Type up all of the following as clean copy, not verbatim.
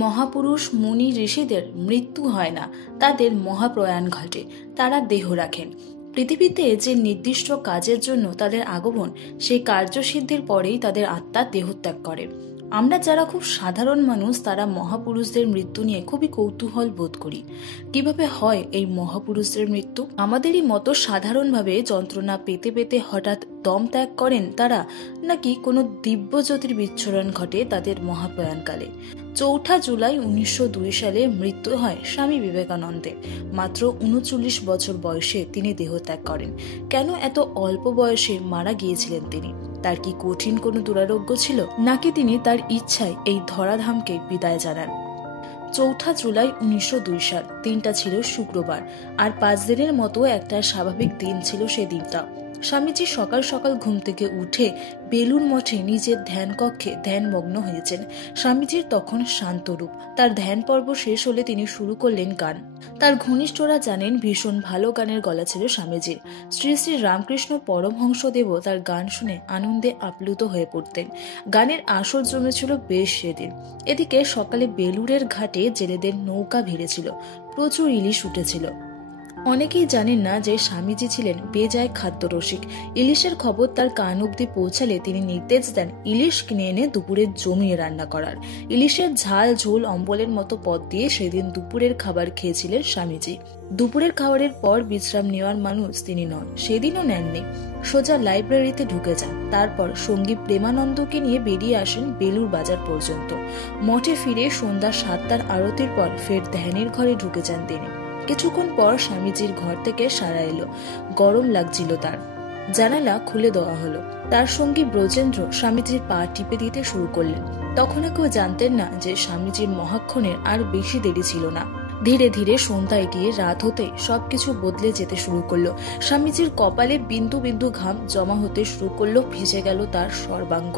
মহাপুরুষ মুনি ঋষিদের মৃত্যু হয় না, তাদের মহাপ্রয়াণ ঘটে। তারা দেহ রাখেন। পৃথিবীতে যে নির্দিষ্ট কাজের জন্য তাদের আগমন, সেই কার্যসিদ্ধির পরেই তাদের আত্মা দেহত্যাগ করে। আমরা যারা খুব সাধারণ মানুষ, তারা মহাপুরুষদের মৃত্যু নিয়ে খুবই কৌতূহল বোধ করি। কিভাবে হয় এই মহাপুরুষদের মৃত্যু? আমাদেরই মতো সাধারণভাবে যন্ত্রণা পেতে পেতে হঠাৎ দম ত্যাগ করেন তারা, নাকি কোনো দিব্য জ্যোতির বিচ্ছুরণ ঘটে তাদের মহাপ্রয়াণকালে? 4 জুলাই 1902 সালে মৃত্যু হয় স্বামী বিবেকানন্দের। মাত্র 39 বছর বয়সে তিনি দেহত্যাগ করেন। কেন এত অল্প বয়সে মারা গিয়েছিলেন তিনি? তার কি কঠিন কোনো দুরারোগ্য ছিল, নাকি তিনি তার ইচ্ছায় এই ধরাধামকে বিদায় জানান? 4 জুলাই 1902 সাল, দিনটা ছিল শুক্রবার, আর 5 দিনের মতো একটা স্বাভাবিক দিন ছিল সে দিনটা। স্বামীজি সকাল সকাল ঘুম থেকে উঠে বেলুর মঠে নিজের ধ্যান কক্ষে ধ্যানমগ্ন হয়েছেন। স্বামীজির তখন শান্ত রূপ। তার ধ্যান পর্ব শেষ হলে তিনি শুরু করলেন গান। তার ঘনিষ্ঠরা জানেন ভীষণ ভালো গানের গলা ছিল স্বামীজির। শ্রী শ্রী রামকৃষ্ণ পরমহংসদেবও তার গান শুনে আনন্দে আপ্লুত হয়ে পড়তেন। গানের আসর জমেছিল বেশ সেদিন। এদিকে সকালে বেলুরের ঘাটে জেলেদের নৌকা ভিড়েছিল, প্রচুর ইলিশ উঠেছিল। অনেকেই জানেন না যে স্বামীজি ছিলেন বেজায় খাদ্যরসিক। ইলিশের খবর তার কান অব্দি পৌঁছালে তিনি নির্দেশ দেন ইলিশ কিনে এনে দুপুরে জমিয়ে রান্না করার। ইলিশের ঝাল ঝোল অম্বলের মতো পদ দিয়ে সেদিন দুপুরের খাবার খেয়েছিলেন স্বামীজি। দুপুরের খাবারের পর বিশ্রাম নেওয়ার মানুষ তিনি নন, সেদিনও নেননি। সোজা লাইব্রেরিতে ঢুকে যান। তারপর সঙ্গী প্রেমানন্দকে নিয়ে বেরিয়ে আসেন বেলুর বাজার পর্যন্ত। মঠে ফিরে সন্ধ্যা 7টার আরতির পর ফের ধ্যানের ঘরে ঢুকে যান তিনি। কিছুক্ষণ পর স্বামীজির ঘর থেকে সাড়া এলো। গরম লাগছিল তার। জানালা খুলে দেওয়া হলো। তার সঙ্গী ব্রজেন্দ্র স্বামীজির পা টিপে দিতে শুরু করলেন। তখনও কেউ জানতেন না যে স্বামীজির মহাক্ষণের আর বেশি দেরি ছিল না। ধীরে ধীরে সন্ধ্যা এগিয়ে রাত হতে সবকিছু বদলে যেতে শুরু করলো। স্বামীজির কপালে বিন্দু বিন্দু ঘাম জমা হতে শুরু করলো। ভিজে গেল তার সর্বাঙ্গ।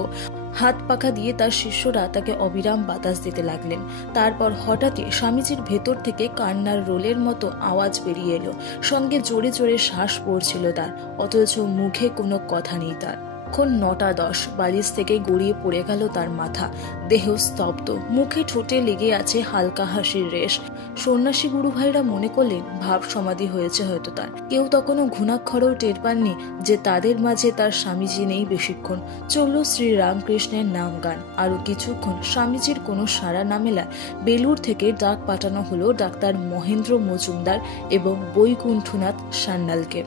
হাত পাখা দিয়ে তার শিষ্যরা তাকে অবিরাম বাতাস দিতে লাগলেন। তারপর হঠাৎই স্বামীজির ভেতর থেকে কান্নার রোলের মতো আওয়াজ বেরিয়ে এলো। সঙ্গে জোরে জোরে শ্বাস পড়ছিল তার, অথচ মুখে কোনো কথা নেই তার। এখন 9:10। বালিশ থেকে গড়িয়ে পড়ে গেল তার মাথা। দেহ স্তব্ধ, মুখে ঠোঁটে লেগে আছে হালকা হাসির রেশ। সন্ন্যাসী গুরু ভাইরা মনে করলেন ভাব সমাধি হয়েছে হয়তো তার। কেউ তখনও ঘুণাক্ষরেও টের পাননি যে তাদের মাঝে তার স্বামীজি নেই বেশিক্ষণ। চলল শ্রী রামকৃষ্ণের নাম গান। আরো কিছুক্ষণ স্বামীজির কোনো সাড়া না মেলায় বেলুর থেকে ডাক পাঠানো হলো ডাক্তার মহেন্দ্র মজুমদার এবং বৈকুণ্ঠনাথ সান্যালকে।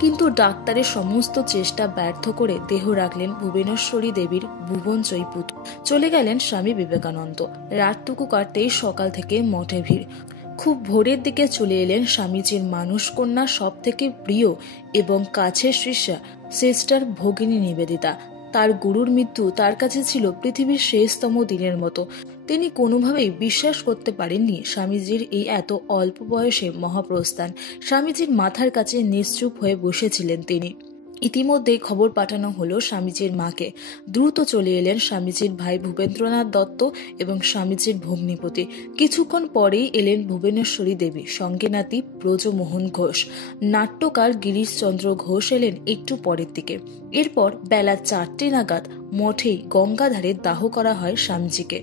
কিন্তু ডাক্তারের সমস্ত চেষ্টা ব্যর্থ করে দেহ রাখলেন ভুবনেশ্বরী দেবীর ভুবনজয়ী পুত্র। চলে গেলেন স্বামী বিবেকানন্দ। রাতটুকু কাটতেই সকাল থেকে মঠে ভিড়। খুব ভোরের দিকে চলে এলেন স্বামীজির মানসকন্যা, সব থেকে প্রিয় এবং কাছের শিষ্যা সিস্টার ভগিনী নিবেদিতা। তার গুরুর মৃত্যু তার কাছে ছিল পৃথিবীর শেষতম দিনের মতো। তিনি কোনোভাবেই বিশ্বাস করতে পারেননি স্বামীজির এই এত অল্প বয়সে মহাপ্রস্থান। স্বামীজির মাথার কাছে নিশ্চুপ হয়ে বসেছিলেন তিনি। ইতিমধ্যেই খবর পাঠানো হলো স্বামীজির মাকে। দ্রুত চলে এলেন স্বামীজির ভাই ভূপেন্দ্রনাথ দত্ত এবং স্বামীজির ভগ্নিপতি। কিছুক্ষণ পরেই এলেন ভুবনেশ্বরী দেবী, সঙ্গে নাতি ব্রজমোহন ঘোষ। নাট্যকার গিরিশচন্দ্র ঘোষ এলেন একটু পরের দিকে। এরপর বেলা 4টে নাগাদ মঠেই গঙ্গাধারে দাহ করা হয় স্বামীজিকে।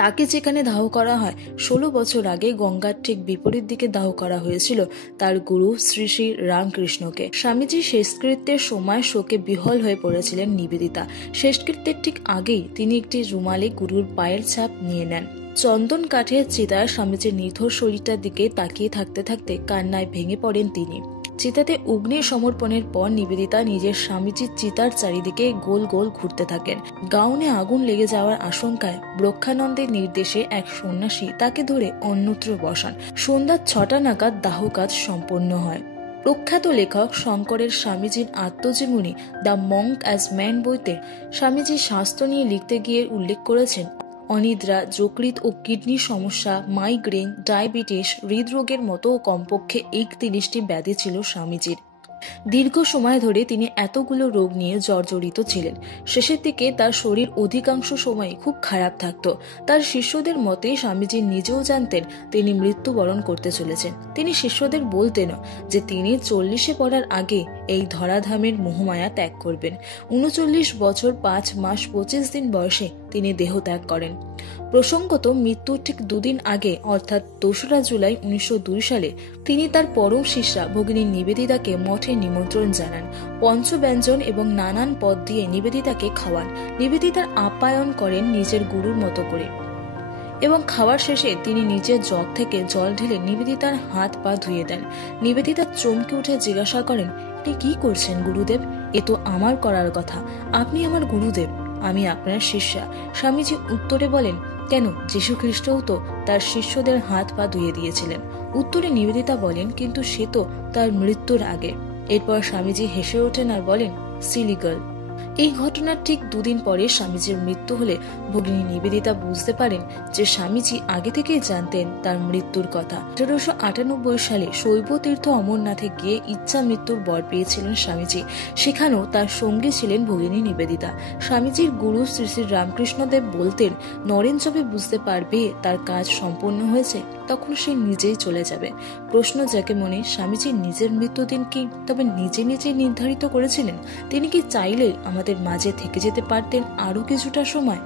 তাকে যেখানে দাহ করা হয় 16 বছর আগে গঙ্গার ঠিক বিপরীত দিকে দাহ করা হয়েছিল তার গুরু শ্রী শ্রী রামকৃষ্ণকে। স্বামীজি শেষকৃত্যের সময় শোকে বিহ্বল হয়ে পড়েছিলেন নিবেদিতা। শেষকৃত্যের ঠিক আগেই তিনি একটি রুমালে গুরুর পায়ের ছাপ নিয়ে নেন। চন্দন কাঠের চিতায় স্বামীজির নিথর শরীরটার দিকে তাকিয়ে থাকতে থাকতে কান্নায় ভেঙে পড়েন তিনি। চিতাতে অগ্নি সমর্পণের পর নিবেদিতা নিজের স্বামীজির চিতার চারিদিকে গোল গোল ঘুরতে থাকেন। গাউনে আগুন লেগে যাওয়ার আশঙ্কায় ব্রক্ষানন্দের নির্দেশে এক সন্ন্যাসী তাকে ধরে অন্যত্র বসান। সন্ধ্যা 6টা নাগাদ দাহ কাজ সম্পন্ন হয়। প্রখ্যাত লেখক শঙ্করের স্বামীজির আত্মজীবনী দ্য মঙ্ক অ্যাজ ম্যান বইতে স্বামীজির স্বাস্থ্য নিয়ে লিখতে গিয়ে উল্লেখ করেছেন, অনিদ্রা, যকৃৎ ও কিডনির সমস্যা, মাইগ্রেন, ডায়াবেটিস, হৃদরোগের মতো কমপক্ষে 31টি ব্যাধি ছিল স্বামীজির। দীর্ঘ সময় ধরে তিনি এতগুলো রোগ নিয়ে জর্জরিত ছিলেন। শেষের দিকে তার শরীর অধিকাংশ সময় খুব খারাপ থাকত। তার শিষ্যদের মতে স্বামীজি নিজেও জানতেন তিনি মৃত্যুবরণ করতে চলেছেন। তিনি শিষ্যদের বলতেন যে তিনি 40-এ পড়ার আগে এই ধরাধামের মোহমায়া ত্যাগ করবেন। ৩৯ বছর 5 মাস 25 দিন বয়সে তিনি দেহ ত্যাগ করেন। প্রসঙ্গত, মৃত্যুর ঠিক দুদিন আগে অর্থাৎ ২রা জুলাই ১৯০২ সালে তিনি তার পরম শিষ্যা ভগিনী নিবেদিতাকে মঠে নিমন্ত্রণ জানান। পঞ্চব্যঞ্জন এবং নানান পদ দিয়ে নিবেদিতাকে খাওয়ান। নিবেদিতার আপ্যায়ন করেন নিজের গুরুর মতো করে এবং খাওয়ার শেষে তিনি নিজের জগ থেকে জল ঢেলে নিবেদিতার হাত পা ধুয়ে দেন। নিবেদিতা চমকে উঠে জিজ্ঞাসা করেন, এটি কি করছেন গুরুদেব? এ তো আমার করার কথা, আপনি আমার গুরুদেব, আমি আপনার শিষ্যা। স্বামীজি উত্তরে বলেন, কেন, যীশু খ্রিস্টও তো তার শিষ্যদের হাত পা ধুয়ে দিয়েছিলেন। উত্তরে নিবেদিতা বলেন, কিন্তু সে তো তার মৃত্যুর আগে। এরপর স্বামীজি হেসে ওঠেন আর বলেন, সিলি গার্ল। এই ঘটনার ঠিক দুদিন পরে স্বামীজির মৃত্যু হলে ভগিনী নিবেদিতা বুঝতে পারেন যে স্বামীজি আগে থেকেই জানতেন তার মৃত্যুর কথা। ১৮৯৮ সালে শৈব তীর্থ অমরনাথে গিয়ে ইচ্ছা মৃত্যুর বর পেয়েছিলেন স্বামীজি। সেখানেও তার সঙ্গী ছিলেন ভগিনী নিবেদিতা। স্বামীজির গুরু শ্রী শ্রী রামকৃষ্ণদেব বলতেন, নরেন যবে বুঝতে পারবে তার কাজ সম্পন্ন হয়েছে, তখন সে নিজেই চলে যাবে। প্রশ্ন জাগে মনে, স্বামীজি নিজের মৃত্যুদিন কি তবে নিজে নিজে নির্ধারিত করেছিলেন? তিনি কি চাইলে আমাদের মাঝে থেকে যেতে পারতেন আরো কিছুটা সময়?